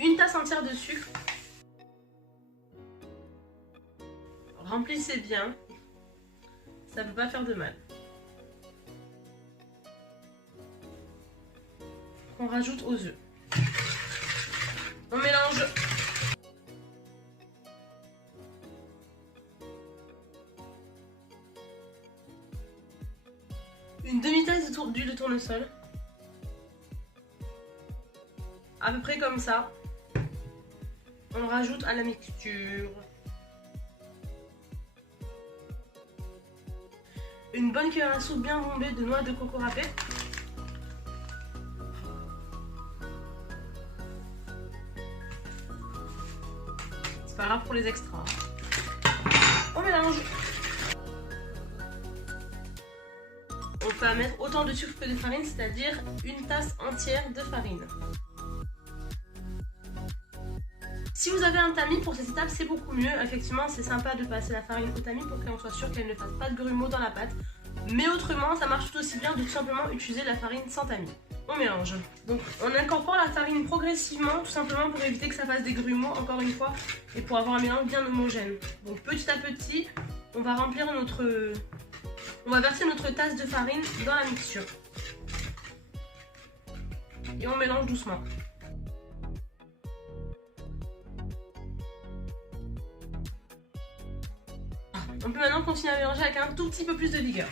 une tasse entière de sucre. Remplissez bien, ça ne peut pas faire de mal. On rajoute aux œufs. On mélange. Une demi-tasse d'huile de tournesol. À peu près comme ça. On rajoute à la mixture. Une bonne cuillère à soupe bien bombée de noix de coco râpée. C'est pas grave pour les extras. On mélange. On peut mettre autant de sucre que de farine, c'est-à-dire une tasse entière de farine. Si vous avez un tamis pour cette étape, c'est beaucoup mieux. Effectivement, c'est sympa de passer la farine au tamis pour qu'on soit sûr qu'elle ne fasse pas de grumeaux dans la pâte. Mais autrement, ça marche tout aussi bien de tout simplement utiliser la farine sans tamis. On mélange. Donc, on incorpore la farine progressivement, tout simplement pour éviter que ça fasse des grumeaux, encore une fois, et pour avoir un mélange bien homogène. Donc, petit à petit, on va remplir notre... On va verser notre tasse de farine dans la mixture. Et on mélange doucement. On peut maintenant continuer à mélanger avec un tout petit peu plus de vigueur.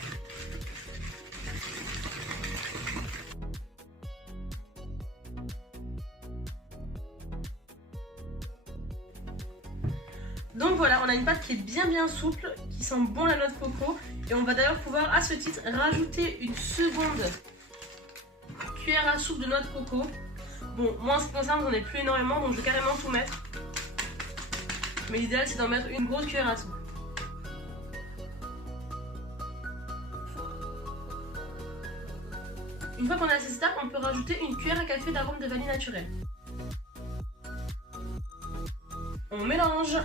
Donc voilà, on a une pâte qui est bien souple, qui sent bon la noix de coco. Et on va d'ailleurs pouvoir à ce titre rajouter une seconde cuillère à soupe de noix de coco. Bon, moi en ce qui concerne, j'en ai plus énormément, donc je vais carrément tout mettre. Mais l'idéal c'est d'en mettre une grosse cuillère à soupe. Une fois qu'on a ces étapes, on peut rajouter une cuillère à café d'arôme de vanille naturel. On mélange.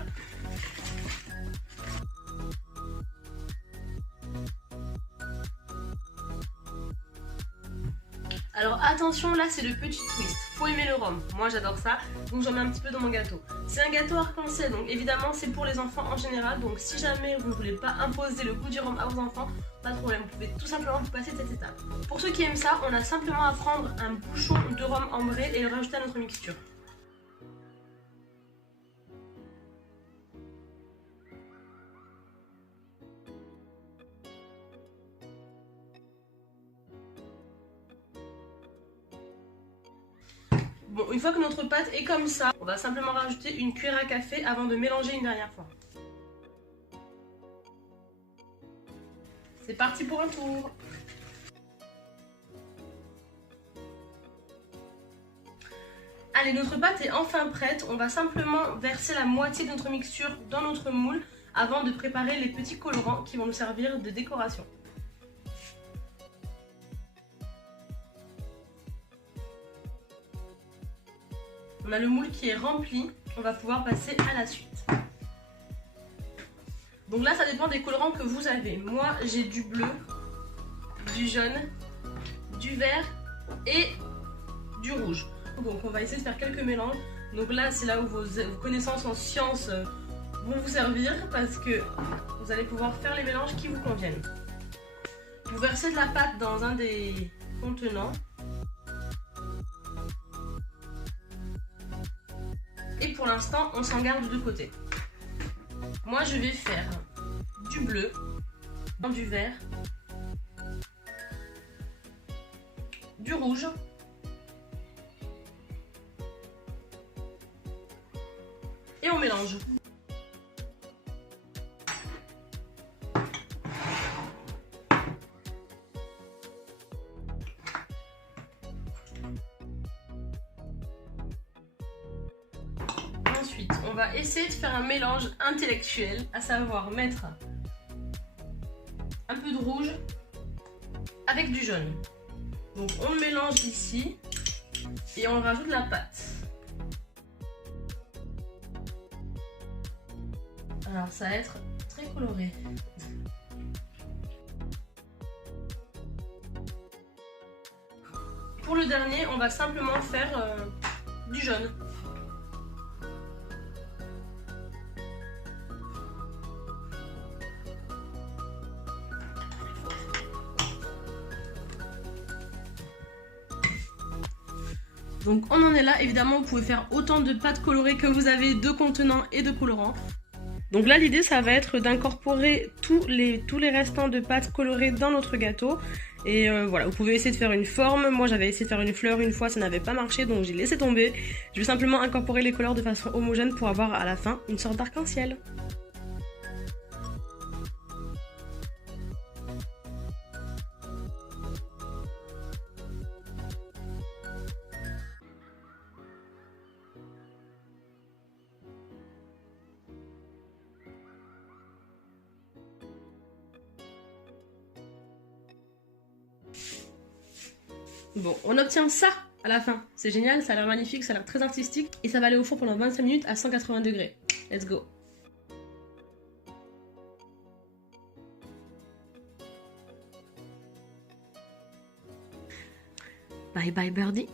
Alors attention, là c'est le petit twist. Faut aimer le rhum. Moi j'adore ça, donc j'en mets un petit peu dans mon gâteau. C'est un gâteau arc-en-ciel, donc évidemment c'est pour les enfants en général. Donc si jamais vous ne voulez pas imposer le goût du rhum à vos enfants, pas de problème, vous pouvez tout simplement vous passer cette étape. Pour ceux qui aiment ça, on a simplement à prendre un bouchon de rhum ambré et le rajouter à notre mixture. Bon, une fois que notre pâte est comme ça, on va simplement rajouter une cuillère à café avant de mélanger une dernière fois. C'est parti pour un tour. Allez, notre pâte est enfin prête. On va simplement verser la moitié de notre mixture dans notre moule avant de préparer les petits colorants qui vont nous servir de décoration. On a le moule qui est rempli, on va pouvoir passer à la suite. Donc là, ça dépend des colorants que vous avez. Moi, j'ai du bleu, du jaune, du vert et du rouge. Donc on va essayer de faire quelques mélanges. Donc là, c'est là où vos connaissances en sciences vont vous servir parce que vous allez pouvoir faire les mélanges qui vous conviennent. Vous versez de la pâte dans un des contenants. Et pour l'instant, on s'en garde de côté. Moi, je vais faire du bleu, du vert, du rouge, et on mélange. Ensuite, on va essayer de faire un mélange intellectuel, à savoir mettre un peu de rouge avec du jaune. Donc on le mélange ici et on rajoute la pâte. Alors ça va être très coloré. Pour le dernier, on va simplement faire du jaune. Donc on en est là, évidemment vous pouvez faire autant de pâtes colorées que vous avez de contenants et de colorants. Donc là l'idée ça va être d'incorporer tous les restants de pâtes colorées dans notre gâteau. Et voilà, vous pouvez essayer de faire une forme. Moi j'avais essayé de faire une fleur une fois, ça n'avait pas marché donc j'ai laissé tomber. Je vais simplement incorporer les couleurs de façon homogène pour avoir à la fin une sorte d'arc-en-ciel. Bon, on obtient ça à la fin. C'est génial, ça a l'air magnifique, ça a l'air très artistique. Et ça va aller au four pendant 25 minutes à 180 degrés. Let's go. Bye bye birdie.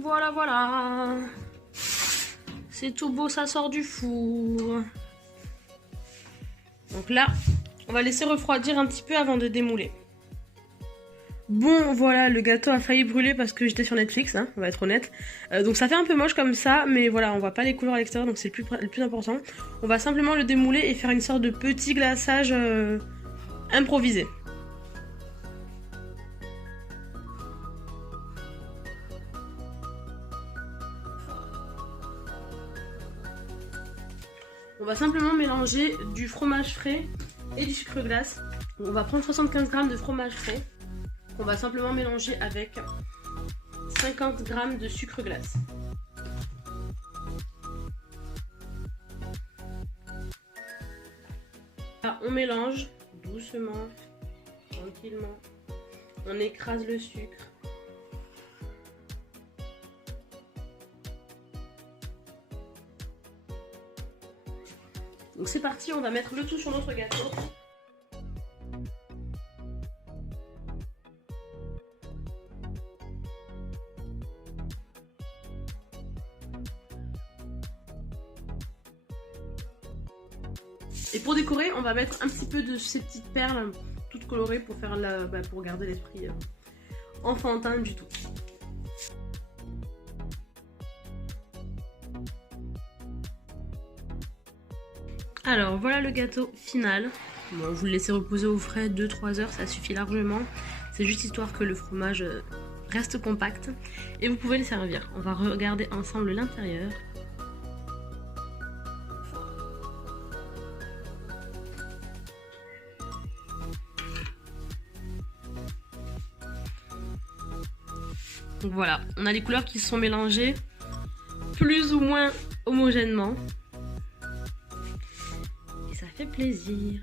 Voilà, voilà. C'est tout beau, ça sort du four. Donc là, on va laisser refroidir un petit peu avant de démouler. Bon, voilà, le gâteau a failli brûler parce que j'étais sur Netflix, hein, on va être honnête. Donc ça fait un peu moche comme ça, mais voilà, on voit pas les couleurs à l'extérieur, donc c'est le plus important. On va simplement le démouler et faire une sorte de petit glaçage improvisé. On va simplement mélanger du fromage frais et du sucre glace. On va prendre 75 g de fromage frais. On va simplement mélanger avec 50 g de sucre glace. Là, on mélange doucement, tranquillement. On écrase le sucre. Donc c'est parti, on va mettre le tout sur notre gâteau. Et pour décorer, on va mettre un petit peu de ces petites perles toutes colorées pour faire pour garder l'esprit enfantin du tout. Alors voilà le gâteau final. Bon, vous le laissez reposer au frais 2-3 heures, ça suffit largement. C'est juste histoire que le fromage reste compact. Et vous pouvez le servir. On va regarder ensemble l'intérieur. Donc voilà, on a les couleurs qui se sont mélangées plus ou moins homogènement. Et ça fait plaisir.